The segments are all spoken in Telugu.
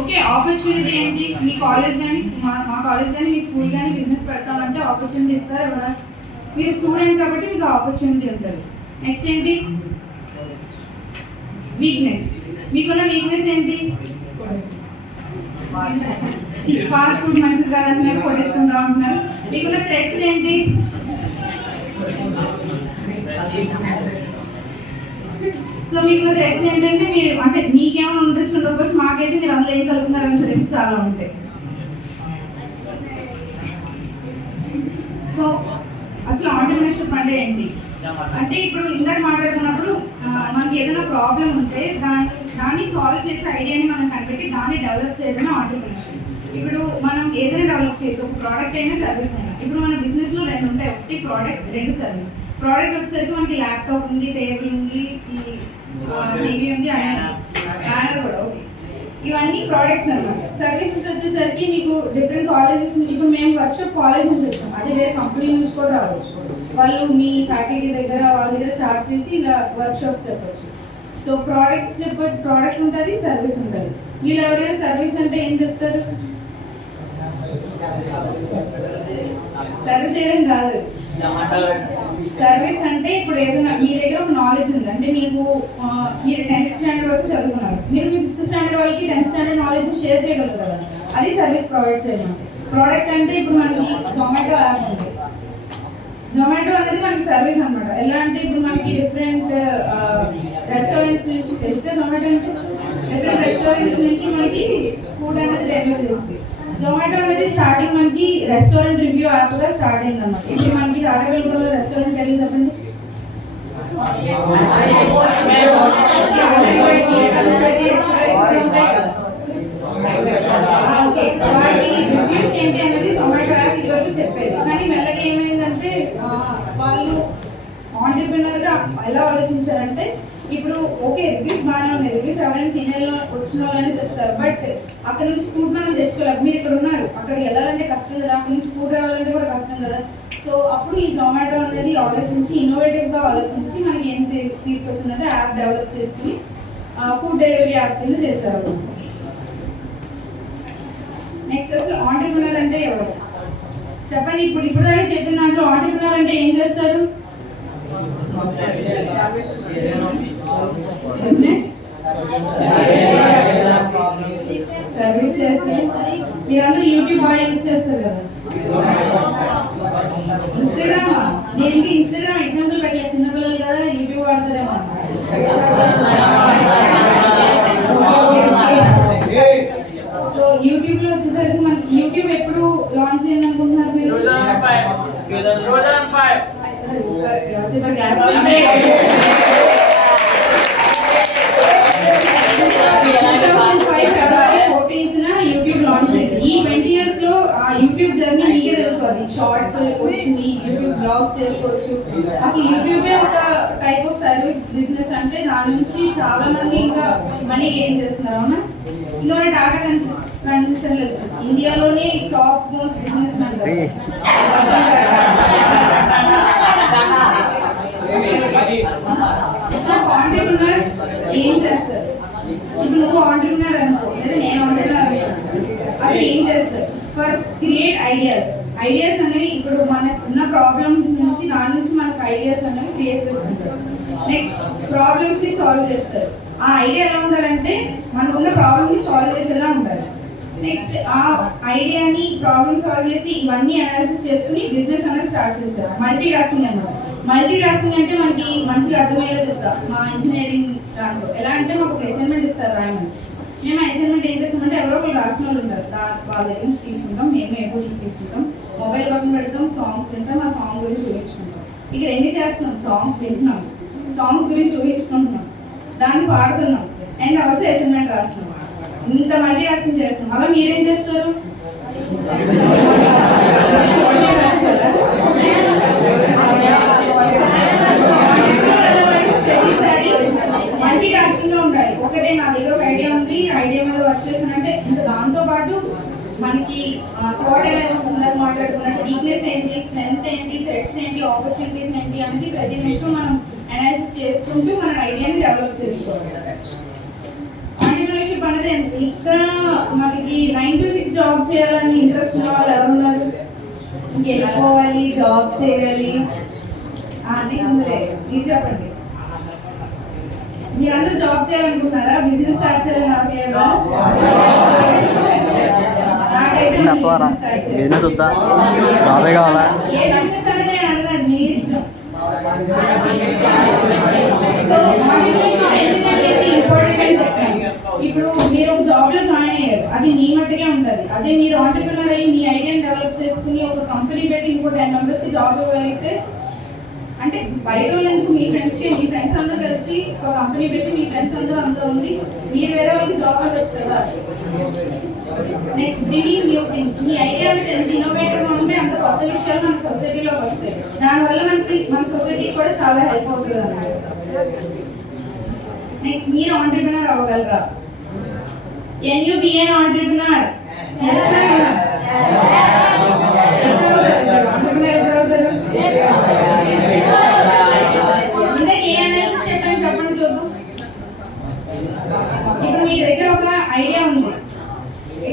ఓకే, ఆపర్చునిటీ ఏంటి? మీ కాలేజ్ కానీ మా కాలేజ్ కానీ మీ స్కూల్ కానీ బిజినెస్ పెడతామంటే ఆపర్చునిటీ ఇస్తారు ఎవరా? మీరు స్టూడెంట్ కాబట్టి మీకు ఆపర్చునిటీ ఉంటుంది. నెక్స్ట్ ఏంటి? వీక్నెస్. మీకున్న వీక్నెస్ ఏంటి? ఫాస్ట్ ఫుడ్ మంచిది కాదంటున్నారు, కొట్టేసుకుంటా ఉంటున్నారు. మీకున్న థ్రెట్స్ ఏంటి? సో మీకున్న థ్రెట్స్ ఏంటంటే మీరు అంటే మీకేమైనా ఉండొచ్చు ఉండకపోవచ్చు, మాకైతే మీరు అందులో ఏం కలుపుతున్నారని థ్రెట్స్ చాలా ఉంటాయి. సో అసలు ఆంటర్‌ప్రెన్యూర్‌షిప్ అంటే ఏంటి అంటే ఇప్పుడు ఇందాక మాట్లాడుతున్నప్పుడు మనకి ఏదైనా ప్రాబ్లం ఉంటే దాన్ని సాల్వ్ చేసే ఐడియాని మనం కనిపెట్టి దాన్ని డెవలప్ చేయడమే ఆంటర్‌ప్రెన్యూర్‌షిప్. ఇప్పుడు మనం ఏదైనా డెవలప్ చేయొచ్చు, ఒక ప్రోడక్ట్ అయినా సర్వీస్ అయినా. ఇప్పుడు మన బిజినెస్లో రెండు ఉంటాయి, ఒకటి ప్రోడక్ట్, రెండు సర్వీస్. ప్రోడక్ట్ వచ్చేసరికి మనకి ల్యాప్టాప్ ఉంది, టేబుల్ ఉంది, టీవీ ఉంది, బ్యానర్ కూడా. ఓకే, ఇవన్నీ ప్రోడక్ట్స్ అన్నమాట. సర్వీసెస్ వచ్చేసరికి మీకు డిఫరెంట్ కాలేజెస్, ఇప్పుడు మేము వర్క్షాప్ కాలేజ్ నుంచి వచ్చాం, అదే వేరే కంపెనీ నుంచి కూడా రావచ్చు. వాళ్ళు మీ ఫ్యాకల్టీ దగ్గర వాళ్ళ దగ్గర చార్జ్ చేసి ఇలా వర్క్షాప్స్ చెప్పచ్చు. సో ప్రోడక్ట్ ఉంటుంది, సర్వీస్ ఉంటుంది. వీళ్ళు ఎవరైనా సర్వీస్ అంటే ఏం చెప్తారు? సర్వీస్ చేయడం కాదు. సర్వీస్ అంటే ఇప్పుడు ఏదైనా మీ దగ్గర ఒక నాలెడ్జ్ ఉంది అంటే మీరు 10th స్టాండర్డ్ వరకు చదువుకున్నారు, మీరు మీ 5th స్టాండర్డ్ వాళ్ళకి 10th స్టాండర్డ్ నాలెడ్జ్ షేర్ చేయగలరు కదా, అది సర్వీస్ ప్రొవైడ్ చేయడం. ప్రోడక్ట్ అంటే ఇప్పుడు మనకి జొమాటో యాప్ ఉంది. జొమాటో అనేది మనకి సర్వీస్ అనమాట. ఎలా అంటే ఇప్పుడు మనకి డిఫరెంట్ రెస్టారెంట్స్ నుంచి తెలిస్తే జొమాటో అంటే డిఫరెంట్ రెస్టారెంట్స్ నుంచి మనకి ఫుడ్ అనేది డెలివరీ చేస్తుంది. జొమాటో అనేది స్టార్టింగ్ మనకి రెస్టారెంట్ రివ్యూ యాప్గా స్టార్ట్ అయింది అన్నమాట. ఇప్పుడు మనకి తాడేపల్లిగూడలో రెస్టారెంట్ వెళ్ళి చెప్పండి. ఓకే, వాటి రివ్యూస్ ఏంటి అనేది జొమాటో యాప్ ఇది వరకు చెప్పేది. కానీ మెల్లగా ఏమైందంటే వాళ్ళు ఆంటర్‌ప్రెన్యూర్‌గా ఎలా ఆలోచించారంటే ఇప్పుడు ఓకే రివ్యూస్ బాగానే ఉన్నాయి, రివ్యూస్ ఎవరైనా వచ్చిన వాళ్ళని చెప్తారు, బట్ అక్కడ నుంచి ఫుడ్ మనం తెచ్చుకోవాలి. మీరు ఇక్కడ ఉన్నారు, అక్కడికి వెళ్ళాలంటే కష్టం కదా, అక్కడ నుంచి ఫుడ్ రావాలంటే కూడా కష్టం కదా. సో అప్పుడు ఈ జొమాటో అనేది ఆలోచించి ఇన్నోవేటివ్గా ఆలోచించి మనకి ఏం తీసుకొచ్చిందంటే యాప్ డెవలప్ చేసుకుని ఫుడ్ డెలివరీ యాప్ కింద చేశారు. నెక్స్ట్ అసలు ఆంటర్‌ప్రెన్యూర్ అంటే ఎవరు చెప్పండి? ఇప్పుడు దాకా చెప్పిన దాంట్లో ఆంటర్‌ప్రెన్యూర్ అంటే ఏం చేస్తారు? బిజినెస్, సర్వీస్ చేస్తారు. మీరందరూ యూట్యూబ్ బాగా యూజ్ చేస్తారు కదా. ఇన్స్టాగ్రామ్ ఎగ్జాంపుల్ పెట్టలేదు, చిన్నపిల్లలు కదా యూట్యూబ్ వాడతారేమో. సో యూట్యూబ్ లో వచ్చేసరికి మనకి యూట్యూబ్ ఎప్పుడు లాంచ్ అయింది అనుకుంటున్నారు మీరు? 14th యూట్యూబ్ లాంచ్ అయింది. ఈ 20 years లో ఆ యూట్యూబ్ జర్నీ మీకే తెలుసు. అది షార్ట్స్ వచ్చింది, యూట్యూబ్ బ్లాగ్స్ చేసుకోవచ్చు. అసలు యూట్యూబే ఒక టైప్ ఆఫ్ సర్వీస్ బిజినెస్ అంటే దాని నుంచి చాలా మంది ఇంకా మనీ గెయిన్ చేస్తున్నారు. అవునా? ఇంకా మన టాటా కన్సల్టెన్సీ ఇండియాలోనే టాప్ మోస్ట్ బిజినెస్ మ్యాన్ కదా. సో ఆంటర్‌ప్రెన్యూర్ ఏం చేస్తారు? ఇప్పుడు నువ్వు ఆంటర్‌ప్రెన్యూర్ అనుకో, లేదా నేను ఆంటర్‌ప్రెన్యూర్ అనుకో, అది ఏం చేస్తారు? ఫస్ట్ క్రియేట్ ఐడియాస్ అనేవి ఇప్పుడు మనకు ఉన్న ప్రాబ్లమ్స్ నుంచి దాని నుంచి మనకు ఐడియాస్ అనేవి క్రియేట్ చేసుకుంటారు. నెక్స్ట్ ప్రాబ్లమ్స్ని సాల్వ్ చేస్తారు. ఆ ఐడియా ఎలా ఉండాలంటే మనకున్న ప్రాబ్లమ్ని సాల్వ్ చేసేలా ఉండాలి. నెక్స్ట్ ఆ ఐడియాని ప్రాబ్లమ్ సాల్వ్ చేసి ఇవన్నీ అనాలిసిస్ చేసుకుని బిజినెస్ అనేది స్టార్ట్ చేస్తారు. మల్టీ టాస్కింగ్ అన్నమాట. మల్టీ టాస్కింగ్ అంటే మనకి మంచిగా అర్థమయ్యేలా చెప్తా. మా ఇంజనీరింగ్ దాంట్లో ఎలా అంటే మాకు ఒక అసైన్మెంట్ ఇస్తారు రాయమని. మేము అసైన్మెంట్ ఏం చేస్తామంటే ఎవరో ఒకరు రాసిన వాళ్ళు ఉంటారు, వాళ్ళ దగ్గర నుంచి తీసుకుంటాం. మేము ఏ క్వశ్చన్ తీసుకుంటాం, మొబైల్ పక్కన పెడతాం, సాంగ్స్ వింటాం, ఆ సాంగ్ గురించి ఊహించుకుంటాం. ఇక్కడ ఎన్ని చేస్తున్నాం? సాంగ్స్ వింటున్నాం, సాంగ్స్ గురించి ఊహించుకుంటున్నాం, దాన్ని పాడుతున్నాం, అండ్ ఆల్సో అసైన్మెంట్ రాస్తున్నాం. ఇంత మల్టీ టాస్కింగ్ చేస్తాం. అలా మీరేం చేస్తారు? మల్టీ టాస్కింగ్ లో ఉండాలి. ఒకటే నా దగ్గర ఒక ఐడియా ఉంది, ఐడియా మీద వర్క్ చేస్తానంటే ఇంకా దాంతో పాటు మనకి స్పాట్ అనాలిసిస్ ఇందాక మాట్లాడుకున్నట్టు వీక్నెస్ ఏంటి, స్ట్రెంగ్త్ ఏంటి, థ్రెట్స్ ఏంటి, ఆపర్చునిటీస్ ఏంటి అనేది ప్రతి నిమిషం మనం అనాలిసిస్ చేసుకుంటూ మన ఐడియాని డెవలప్ చేసుకోవాలి. ఆంటర్‌ప్రెన్యూర్‌షిప్ ఆంటర్ప్రినర్షిప్ అనేది ఇక్కడ మనకి 9 to 6 జాబ్ చేయాలని ఇంట్రెస్ట్ ఉన్న వాళ్ళు ఎవరున్నారు? ఇంకెళ్ళిపోవాలి, జాబ్ చేయాలి అని ఉందిలే. మీరు చెప్పండి, మీరందరూ జాబ్ చేయాలనుకుంటున్నారా? బిజినెస్ స్టార్ట్ చేయాలని ఎవరు లేదా? నాకైతే బిజినెస్ వద్దా, జాబే కావాలా? ఏ బిజినెస్ అనేది నేను అన్నది మీ ఇష్టం. సో మోటివేషన్ ఎందుకంటే ఇంపార్టెంట్ అని చెప్పాను. ఇప్పుడు మీరు ఒక జాబ్ లో జాయిన్ అయ్యారు, అది మీ మట్టుకే ఉంటుంది. అదే మీరు ఆంటర్ప్రినర్ అయ్యి మీ ఐడియాని డెవలప్ చేసుకుని ఒక కంపెనీ పెట్టి ఇంకో 10 members కి జాబ్ ఇవ్వగలిగితే, అంటే బయట ఎందుకు మీ ఫ్రెండ్స్ అందరూ కలిసి ఒక కంపెనీ పెట్టి మీ ఫ్రెండ్స్ అందరూ అందులో ఉంది, మీరు వేరే వాళ్ళకి జాబ్ ఇవ్వచ్చు కదా. Next bringing new things. మీ ఐడియా అనేది ఎంత ఇన్నోవేటివ్గా ఉంటే అంత కొత్త విషయాలు మన సొసైటీలోకి వస్తాయి. దానివల్ల మన సొసైటీకి కూడా చాలా హెల్ప్ అవుతుంది అన్నమాట. నెక్స్ట్ మీరు ఆంటర్ప్రినర్ అవ్వగలరా? Can you be an entrepreneur? Entrepreneur ఎప్పుడు అవుతారు? ఇందాక ఏ అనాలిసిస్ చెప్పాను చెప్పండి చూద్దాం. ఇప్పుడు మీ దగ్గర ఒక ఐడియా ఉంది,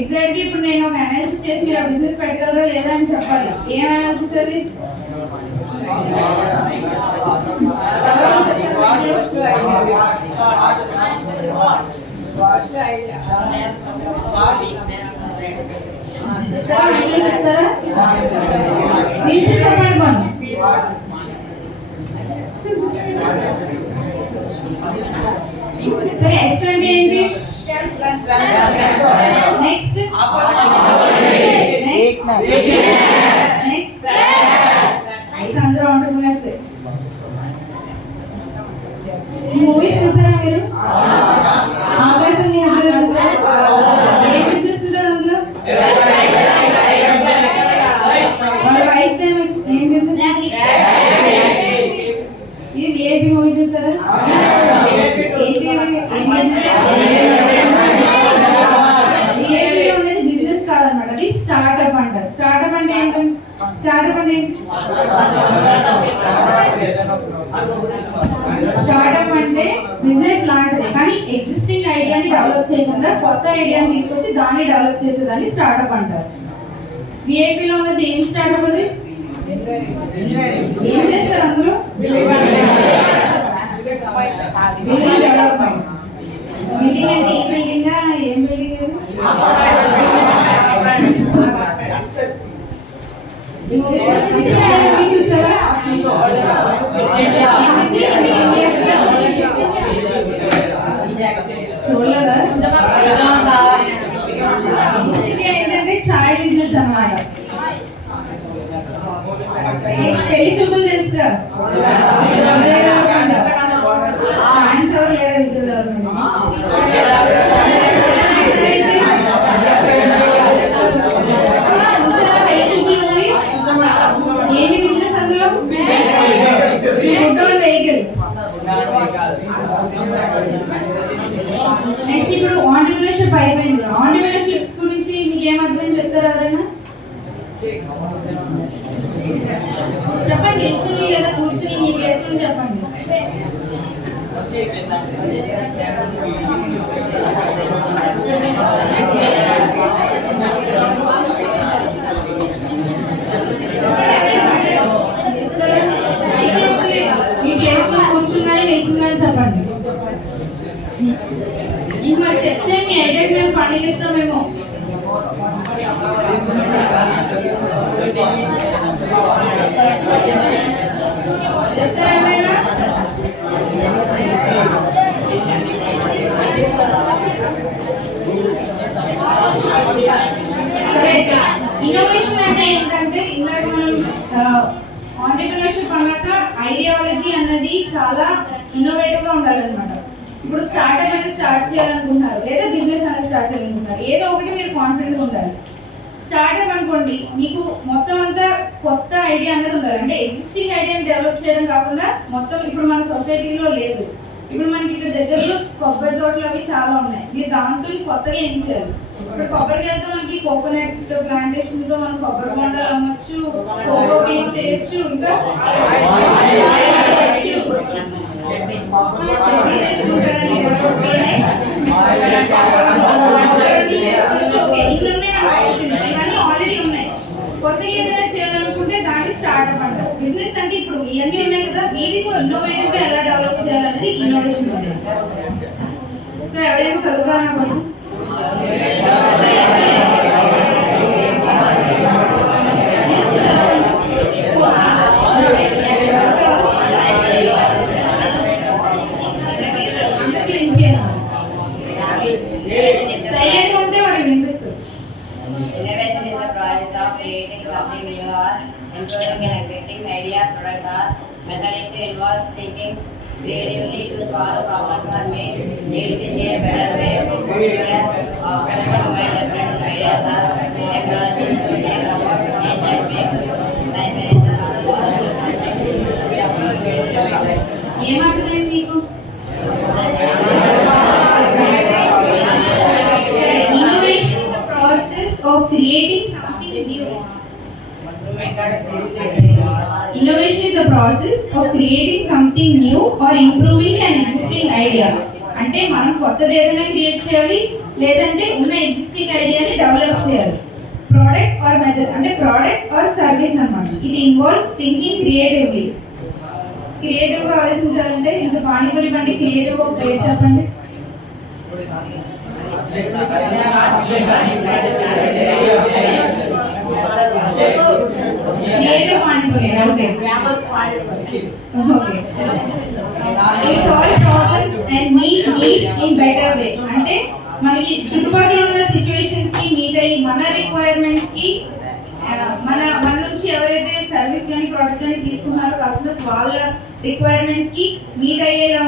ఎగ్జాక్ట్గా ఇప్పుడు నేను ఒక అనాలిసిస్ చేసి మీరు ఆ బిజినెస్ పెట్టగలరా లేదా అని చెప్పాలి. ఏం అనాలిసిస్ అది? చెప్తారా? మీరు చెప్పండి మనం. సరే, ఎస్ అంటే ఏంటి? నెక్స్ట్ నెక్స్ట్ అయితే అందరూ ఆంటర్ప్రినర్స్. మూవీస్ చూసారా మీరు? ఆకాశం నేను అందరూ చూసారా? ఏ బిజినెస్ ఉంటుంది అందులో? వాళ్ళ వైఫ్ ఏం బిజినెస్? ఇది విఐపి మూవీ చూసారా? అనేది బిజినెస్ కాదనమాట, అది స్టార్ట్అప్ అంటారు. స్టార్ట్అప్ అంటే ఏంటి? స్టార్ట్అప్ అంటే ఏంటి? స్టార్ట్అప్ అంటే బిజినెస్ లాంటిది, కానీ ఎగ్జిస్టింగ్ ఐడియాని డెవలప్ చేయకుండా కొత్త ఐడియాని తీసుకొచ్చి దాన్ని డెవలప్ చేసేదాన్ని స్టార్ట్అప్ అంటారు. విఐపిలో ఉన్నది ఏం స్టార్ట్అప్? అది ఏం చేస్తారు అందులో? Building development. బిల్డింగ్ అంటే ఏ బిల్డింగ్? ఏం బిల్డింగ్? చూసారా? చూడలేదా? ఏంటంటే ఛాయ్ బిజినెస్ అన్నమాట. పెళ్లి చూపులు తెలుసుగా? డాన్స్ ఎవరు లేరా? విజువల్ పెళ్లి చూపులు మూవీ ఏంటి బిజినెస్ అందులో? Motor vehicles. నెక్స్ట్ ఇప్పుడు ఆంటర్ప్రినర్షిప్ అయిపోయింది. ఆంటర్ప్రినర్షిప్ గురించి మీకు ఏమర్థం చెప్తారా ఎవరైనా? చెప్పండి, నిల్చుని లేదా కూర్చుని మీ ప్లేస్ లో చెప్పండి. మీ ప్లేస్ లో కూర్చున్నారని నిల్చున్నారని చెప్పండి. ఇంక మరి చెప్తే మీ ఐడియాకి మేము పండిస్తామేమో. చెప్తారా ఎవరైనా? సరే, ఇన్నోవేషన్ అంటే ఏంటంటే ఇందాక మనం ఆంటర్ప్రినర్షిప్ అన్నాక ఐడియాలజీ అన్నది చాలా ఇన్నోవేటివ్గా ఉండాలన్నమాట. ఇప్పుడు స్టార్ట్అప్ అనేది స్టార్ట్ చేయాలనుకుంటున్నారు లేదా బిజినెస్ అనేది స్టార్ట్ చేయాలనుకుంటున్నారు, ఏదో ఒకటి మీరు కాన్ఫిడెంట్గా ఉండాలి. స్టార్ట్అప్ అనుకోండి, మీకు మొత్తం అంతా కొత్త ఐడియా అనేది ఉండాలి. అంటే ఎగ్జిస్టింగ్ ఐడియాని డెవలప్ చేయడం కాకుండా మొత్తం ఇప్పుడు మన సొసైటీలో లేదు, ఇప్పుడు మనకి ఇక్కడ దగ్గరలో కొబ్బరి తోటలు అవి చాలా ఉన్నాయి. మీరు దాంతో కొత్తగా ఏం చేయాలి? ఇప్పుడు కొబ్బరికాయలతో మనకి కోకోనట్ ప్లాంటేషన్ తో మనం కొబ్బరి బొండాలు అమ్మచ్చు, కోకో పీట్ చేయొచ్చు, ఇంకా ఆల్రెడీ ఉన్నాయి. కొత్తగా ఏదైనా చేయాలనుకుంటే దాన్ని స్టార్ట్అప్ అంటారు. బిజినెస్ అంటే ఇప్పుడు ఇవన్నీ ఉన్నాయి కదా, వీటిని ఇన్నోవేటివ్ గా ఎలా డెవలప్ చేయాలనేది ఇన్నోవేషన్. సో ఎవరైనా చదువుతారా నా కోసం? సైలెంట్ గా ఉంటే వాడికి వినిపిస్తుంది. Innovation is the process of creating something new or improving an existing idea, product or method. It involves thinking creatively to solve problems or make needs in a better way. Students combine different ideas or technologies to think about change and make life ఏమర్థమైంది మీకు? Innovation is the process of creating something new. Innovation is the process of creating something new or improving an existing idea. అంటే మనం కొత్తది ఏదైనా క్రియేట్ చేయాలి, లేదంటే ఉన్న ఎగ్జిస్టింగ్ ఐడియాని డెవలప్ చేయాలి. ప్రోడక్ట్ ఆర్ మెథడ్ అంటే ప్రోడక్ట్ ఆర్ సర్వీస్ అన్నమాట. It involves thinking creatively. Creative గా ఆలోచించాలంటే ఇంకా పానీపూరి బండి క్రియేటివ్ గా పేరు చెప్పండి. Creative panipuri. Okay okay. We solve problems and meet needs in better way. అంటే మనకి చుట్టుపక్కల ఉన్న సిచ్యువేషన్స్ కి మీట్ అయ్యి మన రిక్వైర్మెంట్స్ కి మన నుంచి ఎవరైతే సర్వీస్ కానీ ప్రోడక్ట్ కానీ తీసుకున్నారో కస్టమర్స్ వాళ్ళ రిక్వైర్మెంట్స్ కి మీట్ అయ్యేలా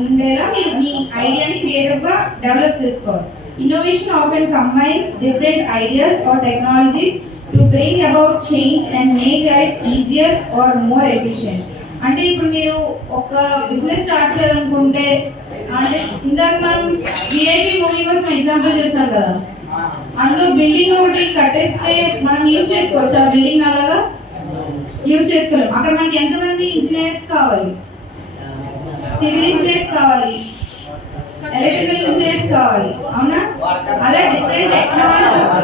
ఉండేలా మీరు మీ ఐడియాని క్రియేటివ్ గా డెవలప్ చేసుకోవాలి. Innovation often combines different ideas or technologies to bring about change and make life easier or more efficient. అంటే ఇప్పుడు మీరు ఒక బిజినెస్ స్టార్ట్ చేయాలనుకుంటే, అంటే ఇందాక మనం విఐపి మూవీ కోసం ఎగ్జాంపుల్ చూస్తాం కదా, అందులో బిల్డింగ్ ఒకటి కట్టేస్తే మనం యూజ్ చేసుకోవచ్చు. ఆ బిల్డింగ్ అలాగా యూజ్ చేసుకోలేం. అక్కడ మనకి ఎంతమంది ఇంజనీర్స్ కావాలి? సివిల్ ఇంజనీర్స్ కావాలి, ఎలక్ట్రికల్ ఇంజనీర్స్ కావాలి, అవునా? అలా different technologies.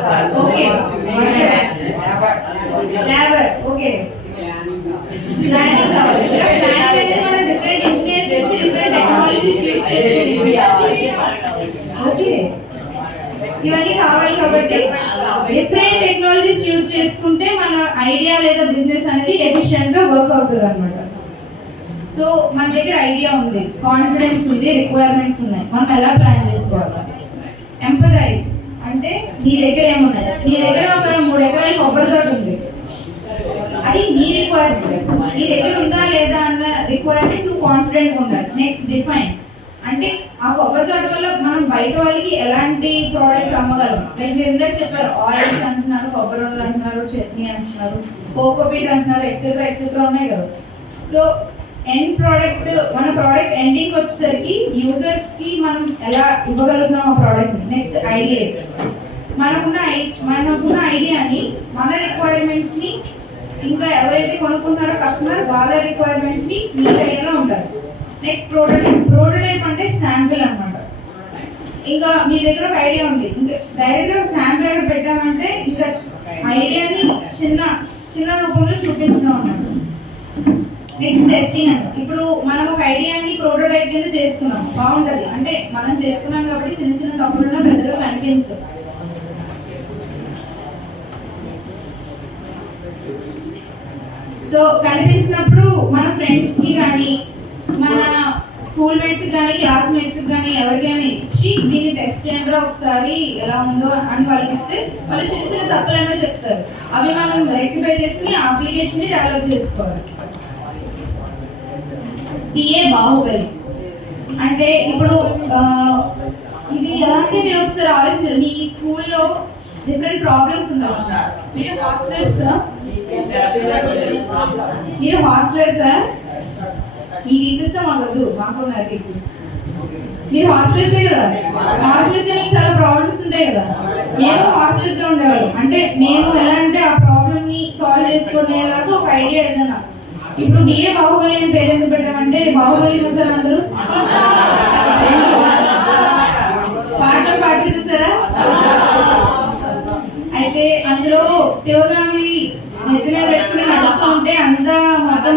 Okay, labour, okay, planning కావాలి. ఇలా ప్లానింగ్ అనేది మనం డిఫరెంట్ ఇంజనీర్స్ నుంచి డిఫరెంట్ టెక్నాలజీస్ యూజ్ చేసుకుంటాం. ఓకే, ఇవన్నీ కావాలి కాబట్టి డిఫరెంట్ టెక్నాలజీస్ యూజ్ చేసుకుంటే మన ఐడియా లేదా బిజినెస్ అనేది ఎఫిషియెంట్ గా వర్క్ అవుతుంది అన్నమాట. సో మన దగ్గర ఐడియా ఉంది, కాన్ఫిడెన్స్ ఉంది, రిక్వైర్మెంట్స్ ఉన్నాయి, మనం ఎలా ప్లాన్ చేసుకోవాలి. ఎంపథైజ్ అంటే మీ దగ్గర ఏమున్నాయి? మీ దగ్గర ఒక 3 ఎకరాల కొబ్బరి తోట ఉంది, అది మీ రిక్వైర్మెంట్స్. మీ దగ్గర ఉందా లేదా అన్న రిక్వైర్మెంట్ నువ్వు కాన్ఫిడెంట్ ఉండాలి. నెక్స్ట్ డిఫైన్ అంటే ఆ కొబ్బరి తోట వల్ల మనం బయట వాళ్ళకి ఎలాంటి ప్రోడక్ట్స్ అమ్మగలం. లైక్ మీరు ఇందాక చెప్పారు, ఆయిల్స్ అంటున్నారు, కొబ్బరి నూనెలు అంటున్నారు, చట్నీ అంటున్నారు, కోకోపీట్ అంటున్నారు, ఎక్సెట్రా ఎక్సెట్రా ఉన్నాయి కదా. సో ఎండ్ ప్రోడక్ట్, మన ప్రోడక్ట్ ఎండింగ్ వచ్చేసరికి యూజర్స్ కి మనం ఎలా ఇవ్వగలుగుతున్నాం ఆ ప్రోడక్ట్. నెక్స్ట్ ఐడియా, మనకున్న ఐడియాని మన రిక్వైర్మెంట్స్ ని ఇంకా ఎవరైతే కొనుక్కుంటున్నారో కస్టమర్ వాళ్ళ రిక్వైర్మెంట్స్ ని మీట్ అయ్యేలా ఉండాలి. నెక్స్ట్ ప్రోటోటైప్ అంటే శాంపిల్ అన్నమాట. ఇంకా మీ దగ్గర ఒక ఐడియా ఉంది, ఇంకా డైరెక్ట్ గా శాంపిల్ ఎక్కడ పెట్టామంటే ఇంకా ఐడియాని చిన్న రూపంలో చూపించడం అన్నమాట. నెక్స్ట్ టెస్టింగ్ అంట. ఇప్పుడు మనం ఒక ఐడియాని ప్రోటోటైప్ కింద చేసుకున్నాం, బాగుంటుంది అంటే మనం చేసుకున్నాం కాబట్టి చిన్న చిన్న తప్పులున్నా పెద్దగా కనిపించదు. సో కనిపించినప్పుడు మన ఫ్రెండ్స్కి కానీ మన స్కూల్ మేట్స్కి కానీ క్లాస్మేట్స్కి కానీ ఎవరికైనా ఇచ్చి దీన్ని టెస్ట్ చేయండి ఒకసారి ఎలా ఉందో అని వాళ్ళకి ఇస్తే వాళ్ళు చిన్న చిన్న తప్పులైనా చెప్తారు. అవి మనం రెక్టిఫై చేసుకుని అప్లికేషన్ని డెవలప్ చేసుకోవాలి. పిఏ బాహుబలి అంటే ఇప్పుడు ఇది ఎలా అంటే మీరు ఒకసారి ఆలోచించారు, మీ స్కూల్లో డిఫరెంట్ ప్రాబ్లమ్స్ ఉండవచ్చు. మీరు హాస్టలర్సా? మీ టీచర్స్తో మాకు వద్దు, మాకు ఉన్నారు టీచర్స్. మీరు హాస్టల్సే కదా, హాస్టల్స్గా మీకు చాలా ప్రాబ్లమ్స్ ఉంటాయి కదా. మేము హాస్టల్స్గా ఉండేవాళ్ళం. అంటే మేము ఎలా అంటే ఆ ప్రాబ్లమ్ని సాల్వ్ చేసుకునేలాగా ఒక ఐడియా ఏదన్నా. ఇప్పుడు బిఏ బాహుబలి అని పేరు ఎందుకు పెట్టామంటే బాహుబలి చూసారు అందరూ, పాటలు పాటిస్తారా? అయితే అందులో శివగామి నెత్తి మీద పెట్టుకుని నడుస్తూ ఉంటే అంతా మొత్తం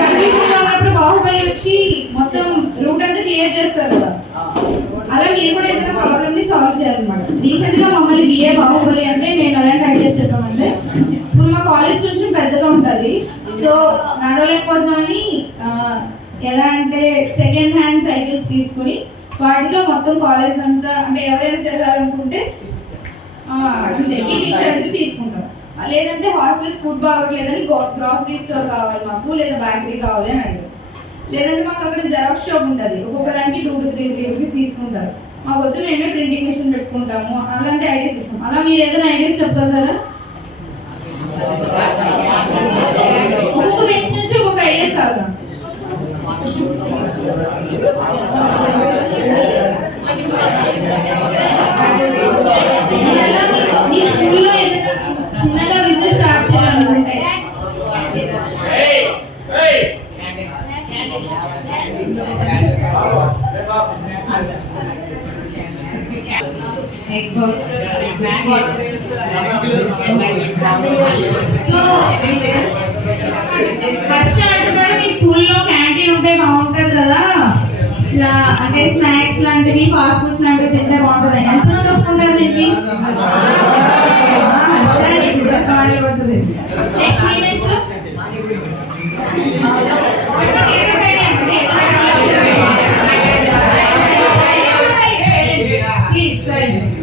కన్ఫ్యూజన్ గా ఉన్నప్పుడు బాహుబలి వచ్చి మొత్తం రూట్ అంతా క్లియర్ చేస్తారు కదా. అలా మీరు కూడా ఏదైనా ప్రాబ్లమ్ ని సాల్వ్ చేయాలన్నమాట. రీసెంట్ గా మమ్మల్ని బిఏ బాహుబలి అంటే మేము ఎలాంటి ఐడియాస్ చెప్పామంటే, ఇప్పుడు మా కాలేజ్ కొంచెం పెద్దగా ఉంటుంది, సో నడవలేకపోతామని ఎలా అంటే సెకండ్ హ్యాండ్ సైకిల్స్ తీసుకుని వాటితో మొత్తం కాలేజ్ అంతా, అంటే ఎవరైనా తిరగాలనుకుంటే అంతే టీచింగ్ చార్జెస్ తీసుకుంటాం. లేదంటే హాస్టల్స్ ఫుడ్ బాగోట్లేదని గ్రాసరీ స్టోర్ కావాలి మాకు, లేదా బేకరీ కావాలి అని అడిగారు. లేదంటే మాకు అక్కడ జెరాక్స్ షాప్ ఉంటుంది, ఒక్కొక్క దానికి 2 to 3 రూపీస్ తీసుకుంటారు. మా వద్దు మేమే ప్రింటింగ్ మిషన్ పెట్టుకుంటాము. అలాంటి ఐడియాస్ ఇచ్చాం. అలా మీరు ఏదైనా ఐడియాస్ చెప్తారా? ఒక్కొక్క బెంచ్ నుంచి ఒక్కొక్క ఐడియా చాలు. మీ స్కూల్లో ఏదైనా చిన్నగా బిజినెస్ స్టార్ట్ చేయాలనుకుంటే egg box, snack box. So Varsha అంటున్నాడు మీ స్కూల్లో క్యాంటీన్ ఉంటే బాగుంటుంది కదా, అంటే స్నాక్స్ లాంటివి ఫాస్ట్ ఫుడ్స్ లాంటివి తింటే బాగుంటుంది. ఎంత తప్పు ఉంటుంది దీనికి? Experience please silence.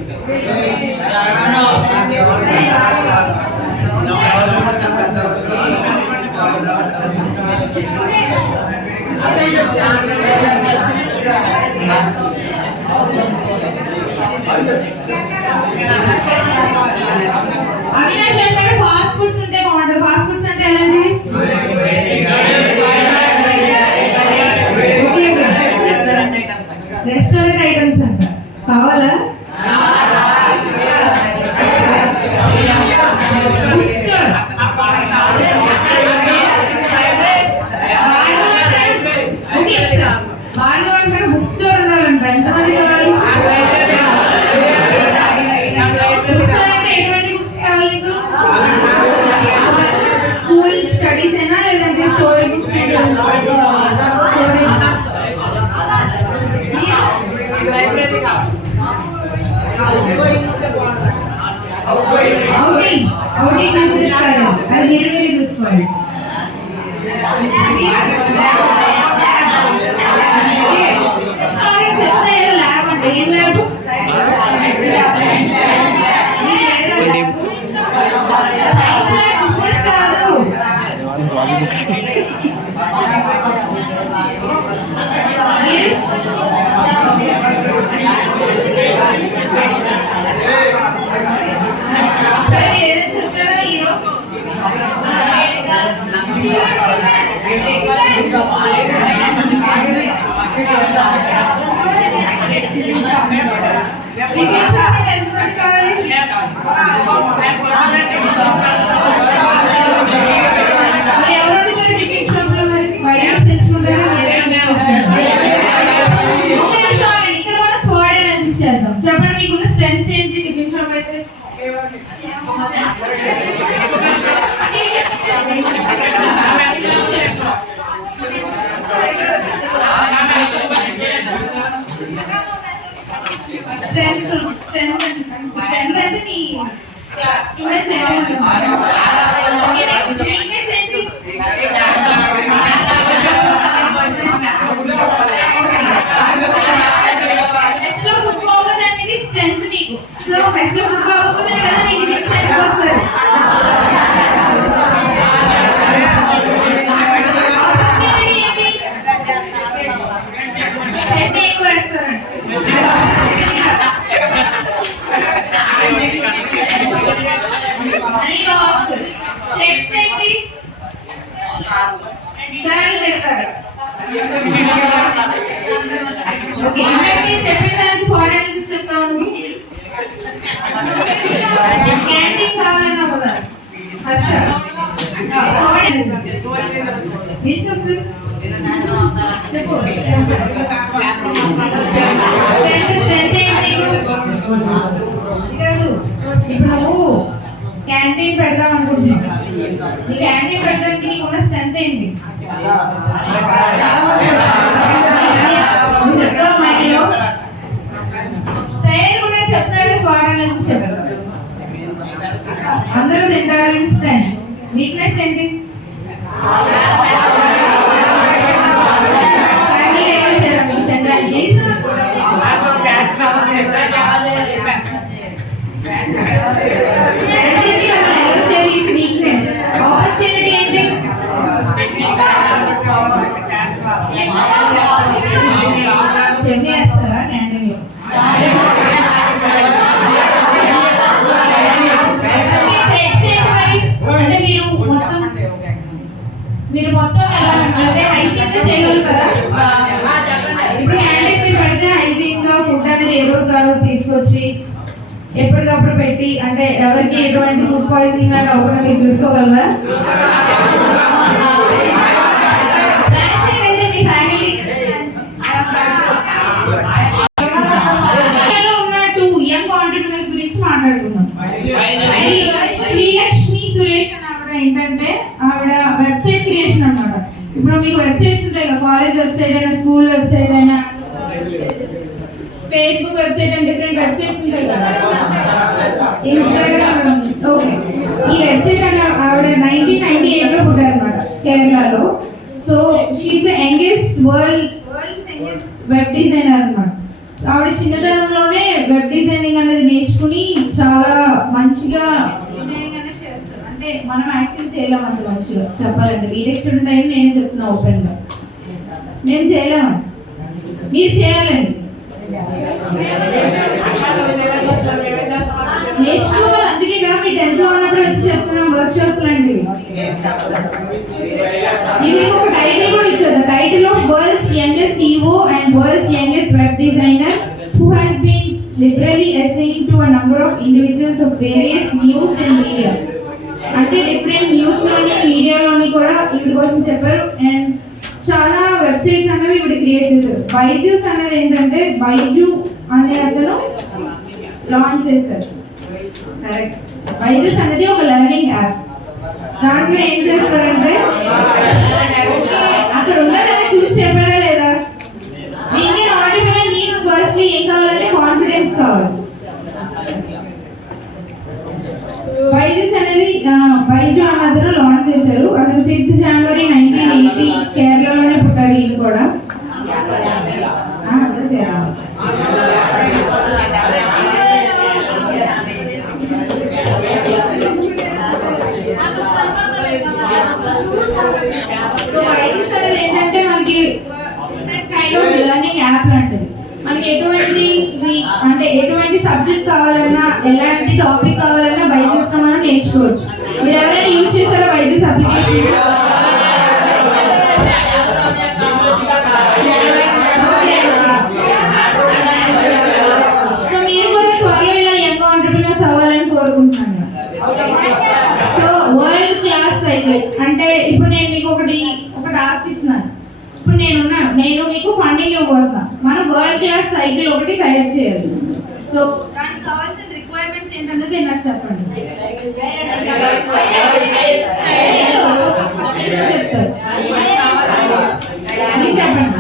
అవినాష్ అంటే ఫాస్ట్ ఫుడ్స్ ఉంటే బాగుంటుంది. ఫాస్ట్ ఫుడ్స్ అంటే ఎలాంటివి? రెస్టారెంట్ ఐటమ్స్ అంట. కావాలా? Book store. భార్గవ్ అంటే బుక్ స్టోర్ ఉండాలంట. ఎంతమంది కావాలి? బుక్ స్టోర్ అంటే ఎటువంటి బుక్స్ కావాలి నీకు? స్కూల్ స్టడీస్ అయినా లేదంటే story books? Story books. Outing business కాదు, అది మీరు మీరు చూసుకోండి. చెప్తా ఏదో ల్యాబ్ అంటే ఏం ల్యాబ్? బిజినెస్ కాదు. సరే ఏదో చెప్తారా హీరో? టికెట్ షాప్ అంటే ఎంత మంది కావాలి? మరి ఎవరు అడుగుతారు టికెట్ షాప్ లో? మరి బయట తెచ్చుకుంటారు. ఇక్కడ మనం స్వాడ్ అనాలిసిస్ చేద్దాం. చెప్పండి మీకున్న స్ట్రెంగ్స్ ఏంటి టిఫిన్ షాప్ అయితే? స్ట్రెంగ్త్ అంటే మీ స్టూడెంట్స్ ఏమన్నారు? ఓకే, నెక్స్ట్ వీక్నెస్ ఏంటి? నెక్స్ట్ లో ఫుడ్ బాగోదు అనేది స్ట్రెంగ్త్ మీకు. సో నెక్స్ట్ లో ఫుడ్ బాగోకపోతే కదా మీ టిఫిన్ సెంటర్కి వస్తారు. ఆపర్చునిటీ ఏంటి? చట్నీ ఎక్కువ వేస్తారంట. Money box. నెక్స్ట్ ఏంటి? సార్లు తింటారు. ఓకే అంటే చెప్పిన దానికి స్వాట్ అనాలిసిస్ చెప్తాను. క్యాంటీన్ కావాలన్నా కదా హర్ష స్వాట్ అనాలిసిస్ చెప్పు స్ట్రెంత్ ఏంటి కాదు. ఇప్పుడు నువ్వు క్యాంటీన్ పెడదాం అనుకుంటున్నావు. నీ క్యాంటీన్ పెట్టడానికి నీకున్న స్ట్రెంత్ ఏంటి? నువ్వు చెప్తావు మైండ్లో సైలెంట్ కూడా చెప్తారు. స్వాట్ అనాలిసిస్ చెప్తారు. అందరూ తింటారు. స్ట్రెంత్ వీక్నెస్ ఏంటి? ఫ్యామిలీ ఏమో చేయడం మీకు తినడానికి. వీక్నెస్. ఆపర్చునిటీ ఏంటి? చెన్నై వేస్తారా క్యాంటీన్లో? అంటే మీరు మొత్తం ఎలా అంటే హైజీన్ గా చేయగలుగుతారా? ఇప్పుడు క్యాంటీన్ మీరు పెడితే హైజీన్ గా ఫుడ్ అనేది ఏ రోజు ఆ రోజు తీసుకొచ్చి ఎప్పటికప్పుడు పెట్టి అంటే ఎవరికి ఎటువంటి ఫుడ్ పాయిజనింగ్ లాంటి అవ్వకుండా మీరు చూసుకోగలరా? మీ ఫ్యామిలీ ఉన్న 2 యంగ్ ఆంటర్‌ప్రెన్యూర్స్ గురించి మాట్లాడుకుందాం. శ్రీలక్ష్మి సురేష్ అని ఆవిడ ఏంటంటే ఆవిడ వెబ్సైట్ క్రియేషన్ అన్నమాట. ఇప్పుడు మీకు వెబ్సైట్స్ ఉంటాయి కదా, కాలేజ్ వెబ్సైట్ అయినా స్కూల్ వెబ్సైట్ అయినా Facebook website and different websites ఉంటాయి కదా, ఇన్స్టాగ్రామ్. ఓకే, ఈ వెబ్సైట్ అని ఆవిడ 1998 లో పుట్టారన్నమాట కేరళలో. So she is the world's youngest web designer అన్నమాట. ఆవిడ చిన్నతనంలోనే వెబ్ డిజైనింగ్ అనేది నేర్చుకుని చాలా మంచిగా డిజైనింగ్ అనేది చేస్తారు. అంటే మనం యాక్సెస్ చేయలేము అంత మంచిగా చెప్పాలంటే. బీటెక్ స్టూడెంట్ అయినా నేనే చెప్తున్నా ఓపెన్గా, మేము చేయలేమని. మీరు చేయాలండి, నేర్చుకోవాలి. అందుకే కదా మీ 10th లో ఉన్నప్పుడు వచ్చి చెప్తున్నాం వర్క్ షాప్స్ లాంటివి. మీకు ఒక టైటిల్ కూడా ఇచ్చారు, title of world's youngest CEO and world's youngest web designer who has been liberally assigned to a number of individuals of various news and media. అంటే డిఫరెంట్ న్యూస్ లోని మీడియాలోని కూడా వీటి కోసం చెప్పారు. అండ్ చాలా వెబ్సైట్స్ అనేవి ఇప్పుడు క్రియేట్ చేశారు. బైజూస్ అనేది ఏంటంటే బైజూ అనే అతను లాంచ్ చేశారు. కరెక్ట్, బైజూస్ అనేది ఒక లెర్నింగ్ యాప్. దాంట్లో ఏం చేస్తారంటే అక్కడ ఉన్నదని చూసి చెప్పాడా లేదా? మీకు ఆటోమేటిక్ నీడ్స్ ఫస్ట్లీ ఏం కావాలంటే కాన్ఫిడెన్స్ కావాలి. బైజూస్ అనేది బైజూ అన్న అతను లాంచ్ చేశారు. అతను 5th జనవరి 1980 కేరళలోనే పుట్టారు. ఈయన కూడా అందరూ కేరళ. సో బైజూస్ అనేది ఏంటంటే మనకి కైండ్ ఆఫ్ లెర్నింగ్ యాప్ లాంటిది. మనకి ఎటువంటి సబ్జెక్ట్ కావాలన్నా ఎలాంటి టాపిక్ కావాలన్నా బైజూస్ లో మనం నేర్చుకోవచ్చు. మీరు ఎవరైనా యూజ్ చేస్తారా బైజూస్ అప్లికేషన్? సో మీరు కూడా త్వరలో ఇలా యంగ్ ఆంటర్‌ప్రెన్యూర్స్ అవ్వాలని కోరుకుంటున్నాను. సో వరల్డ్ క్లాస్ సైకిల్ అంటే ఇప్పుడు నేను మీకు ఒక టాస్క్ ఇస్తున్నాను. ఇప్పుడు నేను మీకు ఫండింగ్ ఇవ్వబోతున్నా. మనం వరల్డ్ క్లాస్ సైకిల్ ఒకటి తయారు చేయాలి. సో దానికి కావాల్సిన రిక్వైర్మెంట్స్ ఏంటన్నది మీరు నాకు చెప్పండి. చెప్తారు అని చెప్పండి.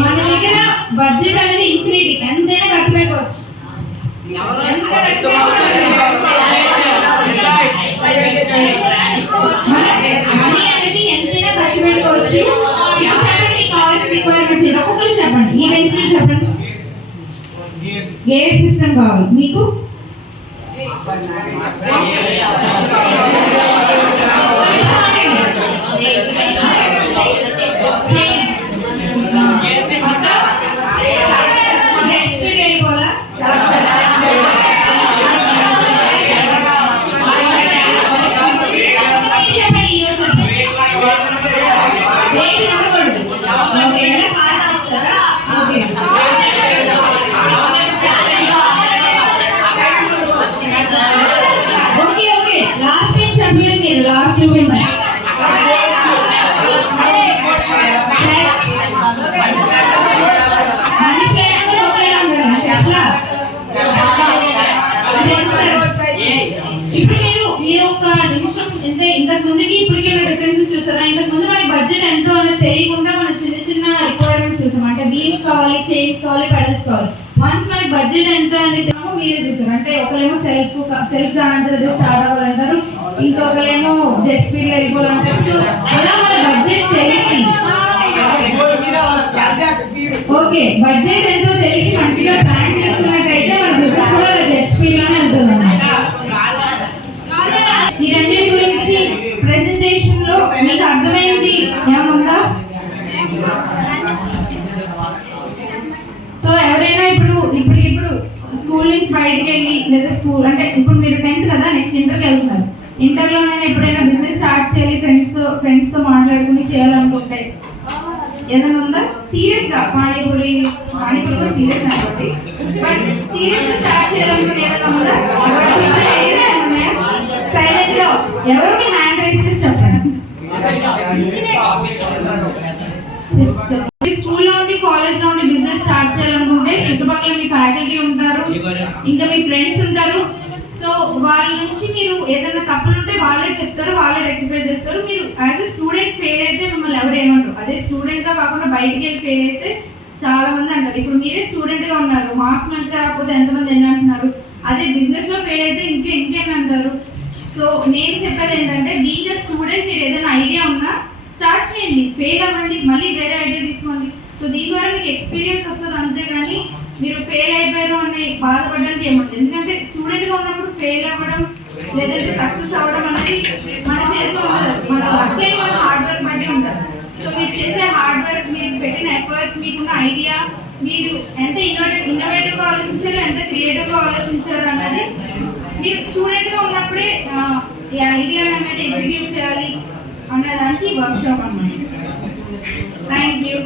మన దగ్గర బడ్జెట్ అనేది ఇన్ఫినిటీ, ఎంతైనా ఖర్చు పెట్టుకోవచ్చు. మనీ అనేది ఎంతైనా ఖర్చు పెట్టుకోవచ్చు. మీకు కావాల్సిన రిక్వైర్మెంట్స్ ఏంటి ఒక్కొక్కరు చెప్పండి. ఈ బెంచ్ నుంచి చెప్పండి. ఏ సిస్టమ్ కావాలి మీకు? ఇంతకు ముందుకి ఇప్పటికే ఉన్న డిఫరెన్సెస్ చూసారా? ఇంతకు ముందు మనకి బడ్జెట్ ఎంతో అనేది తెలియకుండా మనం చిన్న చిన్న రిక్వైర్మెంట్స్ చూసాం. అంటే వీల్స్ కావాలి, చైన్స్ కావాలి, పెడల్స్ కావాలి. వన్స్ మనకి బడ్జెట్ ఎంత అనేది మీరే చూసారు. అంటే ఒకరేమో సెల్ఫ్ దాని స్టార్ట్ అవ్వాలంటారు, ఇంకొకరేమో జెట్ స్పీడ్ వెళ్ళిపోవాలంటారు. సో అలా మన బడ్జెట్ తెలిసి ఓకే బడ్జెట్ ఎంతో తెలిసి మంచిగా ప్లాన్ చేసుకున్నట్టయితే మన బిజినెస్ కూడా జెట్ స్పీడ్ లోనే వెళ్తుంది అన్నమాట. ఈ రెండింటి గురించి ప్రెజెంటేషన్ లో మీకు అర్థమైంది ఏముందా? సో ఎవరైనా ఇప్పుడు స్కూల్ నుంచి బయటకు వెళ్ళి లేదా స్కూల్ అంటే ఇప్పుడు మీరు 10th కదా, నెక్స్ట్ ఇంటర్కి వెళ్తున్నారు. ఇంటర్లోనే ఎప్పుడైనా బిజినెస్ స్టార్ట్ చేయాలి, ఫ్రెండ్స్తో మాట్లాడుకుని చేయాలనుకుంటే ఏదైనా ఉందా? సీరియస్గా పానీపూరి కూడా సీరియస్ అనుకోండి, బట్ సీరియస్గా స్టార్ట్ చేయాలనుకుంటే ఏదైనా ఉందా? సైలెంట్ గా ఎవరికి హ్యాండ్ రైస్ చేసి చెప్పండి. స్కూల్లో ఉండి కాలేజ్ లో ఉండి బిజినెస్ స్టార్ట్ చేయాలనుకుంటే చుట్టుపక్కల మీ ఫ్యాకల్టీ ఉంటారు, ఇంకా మీ ఫ్రెండ్స్ ఉంటారు. సో వాళ్ళ నుంచి మీరు ఏదైనా తప్పులు ఉంటే వాళ్ళే చెప్తారు, వాళ్ళే రెక్టిఫై చేస్తారు. మీరు యాజ్ ఎ స్టూడెంట్ ఫెయిల్ అయితే మిమ్మల్ని ఎవరు ఏమంటారు. అదే స్టూడెంట్ గా కాకుండా బయటికి వెళ్ళి ఫెయిల్ అయితే చాలా మంది అంటారు. ఇప్పుడు మీరే స్టూడెంట్ గా ఉన్నారు, మార్క్స్ మంచిగా రాకపోతే ఎంతమంది ఎన్ని అంటున్నారు. అదే బిజినెస్ లో ఫెయిల్ అయితే ఇంకేం అంటారు. సో నేను చెప్పేది ఏంటంటే బీయింగ్ ఎ స్టూడెంట్ మీరు ఏదైనా ఐడియా ఉన్నా స్టార్ట్ చేయండి, ఫెయిల్ అవ్వండి, మళ్ళీ వేరే ఐడియా తీసుకోండి. సో దీని ద్వారా మీకు ఎక్స్పీరియన్స్ వస్తుంది, అంతేగాని మీరు ఫెయిల్ అయిపోయారు అని బాధపడడానికి ఏముంటుంది. ఎందుకంటే స్టూడెంట్గా ఉన్నప్పుడు ఫెయిల్ అవ్వడం లేదంటే సక్సెస్ అవ్వడం అనేది మన చేతిలో ఉండదు, మన వర్క్ మన హార్డ్ వర్క్ బట్టి ఉంటుంది. సో మీరు చేసే హార్డ్ వర్క్, మీరు పెట్టిన ఎఫర్ట్స్, మీకున్న ఐడియా, మీరు ఎంత ఇన్నోవేటివ్గా ఆలోచించారు, ఎంత క్రియేటివ్గా ఆలోచించారు అన్నది మీరు స్టూడెంట్గా ఉన్నప్పుడే ఈ ఐడియా అనేది ఎగ్జిక్యూట్ చేయాలి అన్నదానికి వర్క్షాప్ అన్నమాట. Thank you.